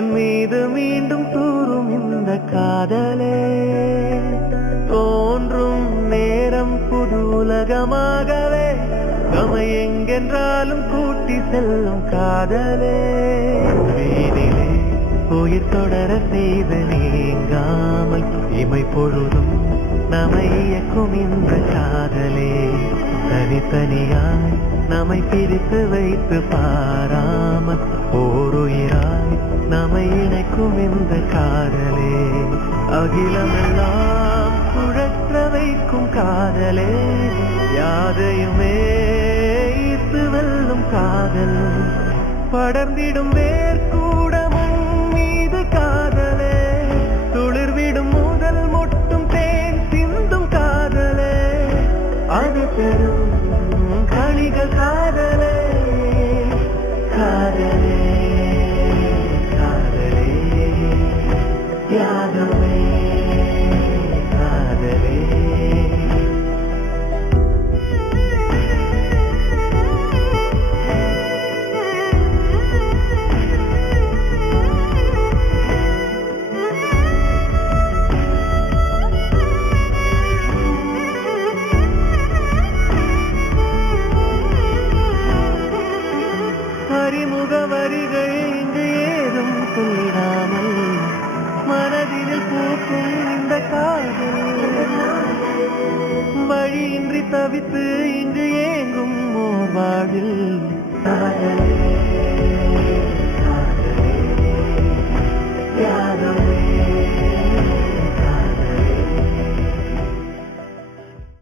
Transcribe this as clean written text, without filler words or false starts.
என் மீது மீண்டும் தூரும் இந்த காதலே தோன்றும் நேரம் புது உலகமாகவே நம்மை எங்கென்றாலும் கூட்டி செல்லும் காதலே வீதிலே உயிர் தொடர செய்து நீங்காமல் இமை பொழுதும் நம்மை இயக்கும் இந்த காதலே தனித்தனியாய் நம்மை பிரித்து வைத்து பாராமல் ஓருயிராய் நம்மை இணைக்கும் இந்த காதலே அகிலமெல்லாம் சுழற்ற வைக்கும் காதலே யாதையுமே ஈர்த்து வெல்லும் காதல் படர்ந்திடும் வேர்க்கூடமும் மீது காதலே துளிர்விடும் முதல் மொட்டும் தேன் சிந்தும் காதலே அது பெரும் கணிகள் காதலே காதலே காதலே யாதுமே காதலே முகவரிகள் இங்கு ஏதும் சொல்லிடாமல் மனதில் பூக்கும் இந்த காதல் வழியின்றி தவித்து இங்கு ஏங்கும் ஓர் வாழ்வில் காதலே